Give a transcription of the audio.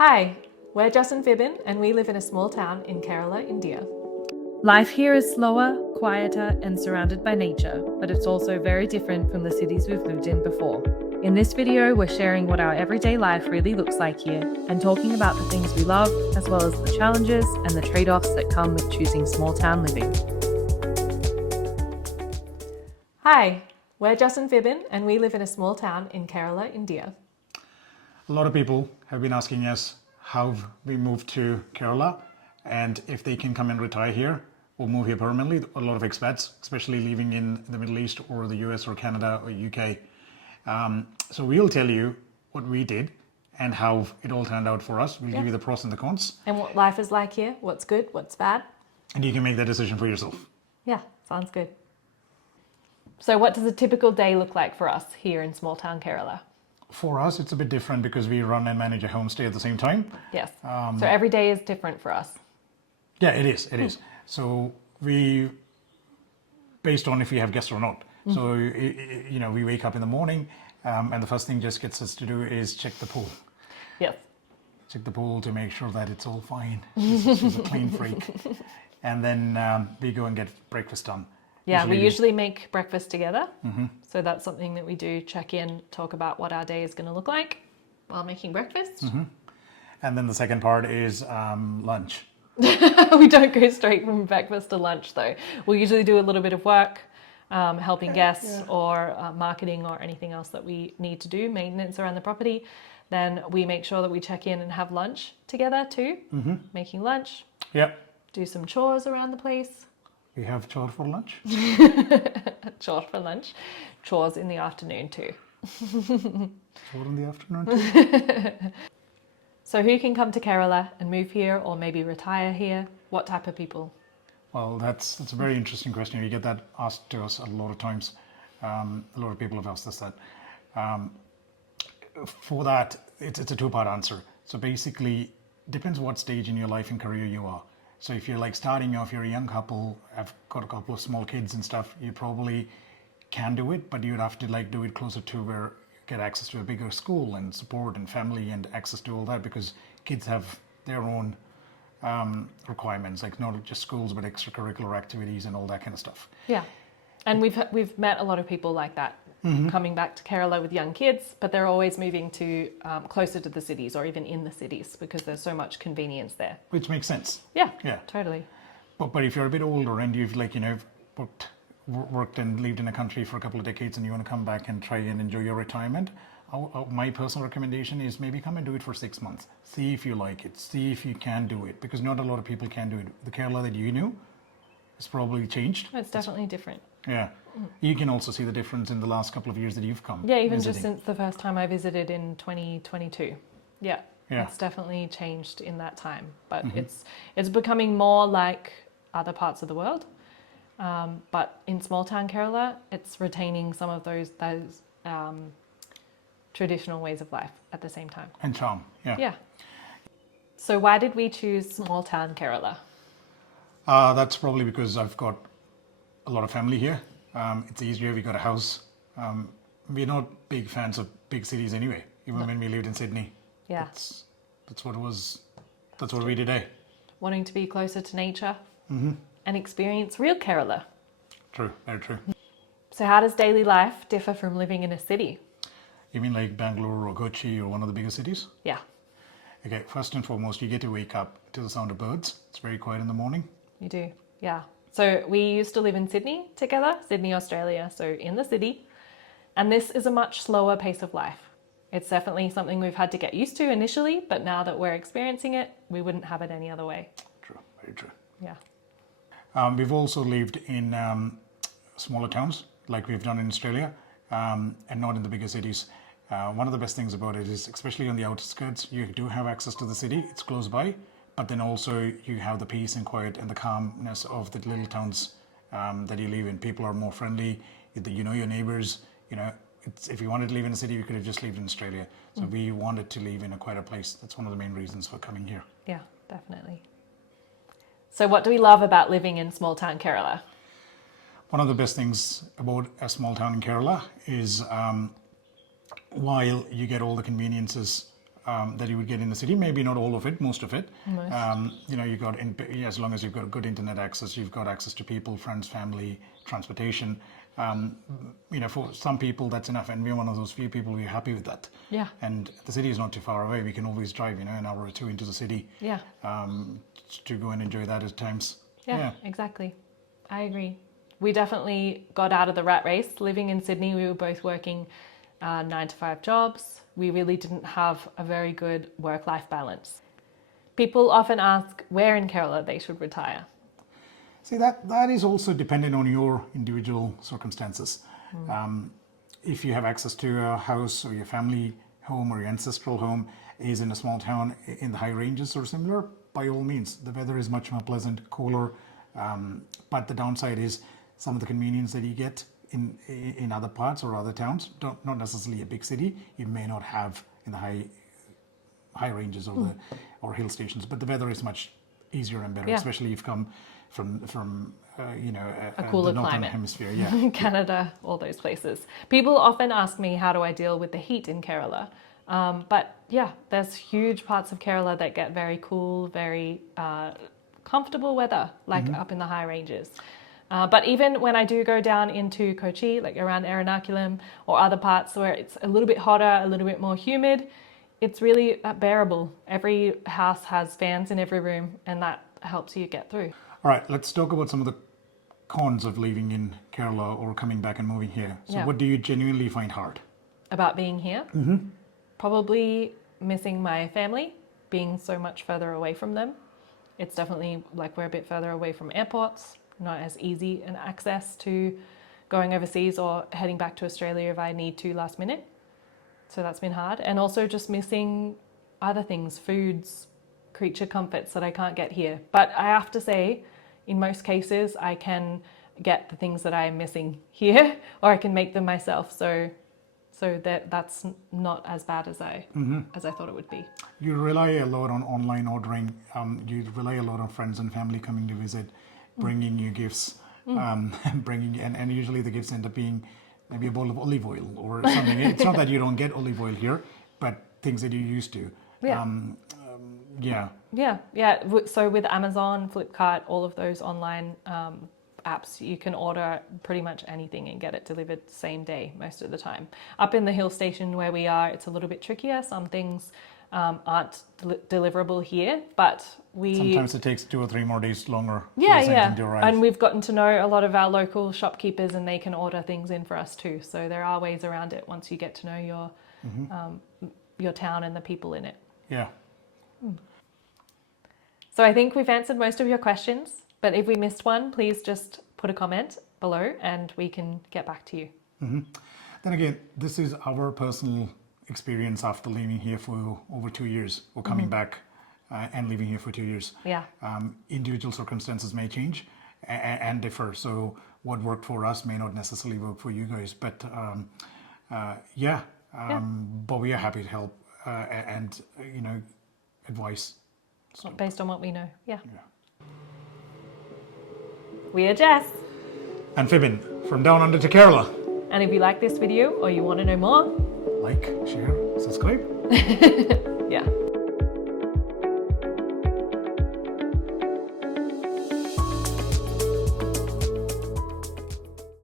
Hi, we're Jess and Fibin, and we live in a small town in Kerala, India. Life here is slower, quieter, and surrounded by nature, but it's also very different from the cities we've lived in before. In this video, we're sharing what our everyday life really looks like here and talking about the things we love, as well as the challenges and the trade-offs that come with choosing small town living. Hi, we're Jess and Fibin, and we live in a small town in Kerala, India. A lot of people have been asking us how we moved to Kerala and if they can come and retire here or move here permanently. A lot of expats, especially living in the Middle East or the US or Canada or UK. So we'll tell you what we did and how it all turned out for us. We'll give you the pros and the cons. And what life is like here, what's good, what's bad. And you can make that decision for yourself. Yeah, sounds good. So what does a typical day look like for us here in small town Kerala? For us, it's a bit different because we run and manage a homestay at the same time. Yes, so every day is different for us. Yeah, it is. It is. So we, based on if we have guests or not. So, we wake up in the morning and the first thing Jess gets us to do is check the pool. Yes. Check the pool to make sure that it's all fine. She's a clean freak. And then we go and get breakfast done. Yeah, we usually make breakfast together. So that's something that we do, check in, talk about what our day is going to look like while making breakfast. And then the second part is lunch. We don't go straight from breakfast to lunch though. We'll usually do a little bit of work, helping guests or marketing or anything else that we need to do, maintenance around the property. Then we make sure that we check in and have lunch together too, making lunch, Yep. do some chores around the place. We have chore for lunch. Chores for lunch, chores in the afternoon too. Chore in the afternoon too. So who can come to Kerala and move here or maybe retire here? What type of people? Well, that's a very interesting question. We get that asked to us a lot of times. A lot of people have asked us that. For that, it's a two-part answer. So basically, depends what stage in your life and career you are. So if you're like starting off, you're a young couple, have got a couple of small kids and stuff, you probably can do it, but you'd have to like do it closer to where you get access to a bigger school and support and family and access to all that, because kids have their own requirements, like not just schools but extracurricular activities and all that kind of stuff. Yeah, and we've met a lot of people like that coming back to Kerala with young kids, but they're always moving to closer to the cities or even in the cities because there's so much convenience there. Which makes sense. Yeah, Yeah. totally. But if you're a bit older and you've worked and lived in a country for a couple of decades and you want to come back and try and enjoy your retirement, my personal recommendation is maybe come and do it for 6 months. See if you like it. See if you can do it, because not a lot of people can do it. The Kerala that you knew has probably changed. It's definitely different. Yeah. You can also see the difference in the last couple of years that you've come. Yeah, even visiting. just since the first time I visited in 2022. Yeah, Yeah. it's definitely changed in that time. But it's becoming more like other parts of the world. But in small town Kerala, it's retaining some of those traditional ways of life at the same time. And charm. Yeah. Yeah. So why did we choose small town Kerala? That's probably because I've got a lot of family here. It's easier. We got a house. We're not big fans of big cities anyway. Even when we lived in Sydney. Yeah. That's what it was. That's what we did. Wanting to be closer to nature and experience real Kerala. True. Very true. So how does daily life differ from living in a city? You mean like Bengaluru or Kochi or one of the bigger cities? Yeah, Okay. First and foremost, you get to wake up to the sound of birds. It's very quiet in the morning. you do. Yeah. So we used to live in Sydney together, Sydney, Australia, so in the city. And this is a much slower pace of life. It's definitely something we've had to get used to initially, but now that we're experiencing it, we wouldn't have it any other way. True. Very true. Yeah. We've also lived in smaller towns, like we've done in Australia, and not in the bigger cities. One of the best things about it is, especially on the outskirts, you do have access to the city. It's close by, but then also you have the peace and quiet and the calmness of the little towns that you live in. People are more friendly. You know your neighbors. If you wanted to live in a city, you could have just lived in Australia. So we wanted to live in a quieter place. That's one of the main reasons for coming here. Yeah, definitely. So what do we love about living in small town Kerala? One of the best things about a small town in Kerala is while you get all the conveniences that you would get in the city. Maybe not all of it, most of it. You know, as long as you've got good internet access, you've got access to people, friends, family, transportation. You know, for some people that's enough, and we're one of those few people who are happy with that. Yeah. And the city is not too far away. We can always drive, you know, an hour or two into the city. Yeah. To go and enjoy that at times. Yeah, exactly. I agree. We definitely got out of the rat race. Living in Sydney, we were both working 9-to-5 jobs. We really didn't have a very good work-life balance. People often ask where in Kerala they should retire. See, that is also dependent on your individual circumstances. If you have access to a house, or your family home or your ancestral home is in a small town in the high ranges or similar, by all means, the weather is much more pleasant, cooler. But the downside is some of the convenience that you get in other parts or other towns, not necessarily a big city, you may not have in the high ranges or hill stations. But the weather is much easier and better, especially if you come from you know, a cooler the northern climate. hemisphere. Yeah. Canada, all those places. People often ask me how do I deal with the heat in Kerala. But yeah, there's huge parts of Kerala that get very cool, very comfortable weather, like up in the high ranges. But even when I do go down into Kochi, like around Ernakulam or other parts where it's a little bit hotter, a little bit more humid, it's really bearable. Every house has fans in every room, and that helps you get through. All right, let's talk about some of the cons of living in Kerala or coming back and moving here. So what do you genuinely find hard? About being here? Probably missing my family, being so much further away from them. It's definitely like we're a bit further away from airports, not as easy an access to going overseas or heading back to Australia if I need to last minute. So that's been hard. And also just missing other things, foods, creature comforts that I can't get here. But I have to say, in most cases, I can get the things that I'm missing here, or I can make them myself. So that's not as bad as I thought it would be. You rely a lot on online ordering. You rely a lot on friends and family coming to visit, bringing you gifts, and usually the gifts end up being maybe a bowl of olive oil or something. It's not that you don't get olive oil here, but things that you're used to. So with Amazon, Flipkart, all of those online apps, you can order pretty much anything and get it delivered same day most of the time. Up in the hill station where we are, it's a little bit trickier. Some things aren't deliverable here, but sometimes it takes 2 or 3 more days longer for something to arrive. And we've gotten to know a lot of our local shopkeepers, and they can order things in for us too. So there are ways around it once you get to know your town and the people in it. Yeah. So I think we've answered most of your questions, but if we missed one, please just put a comment below and we can get back to you. Then again, this is our personal experience after living here for over 2 years, or coming back and living here for 2 years. Yeah. Individual circumstances may change and differ. So what worked for us may not necessarily work for you guys. But but we are happy to help and advice. So, based on what we know. Yeah. We are Jess. And Fibin from Down Under to Kerala. And if you like this video or you want to know more, like, share, subscribe. Yeah.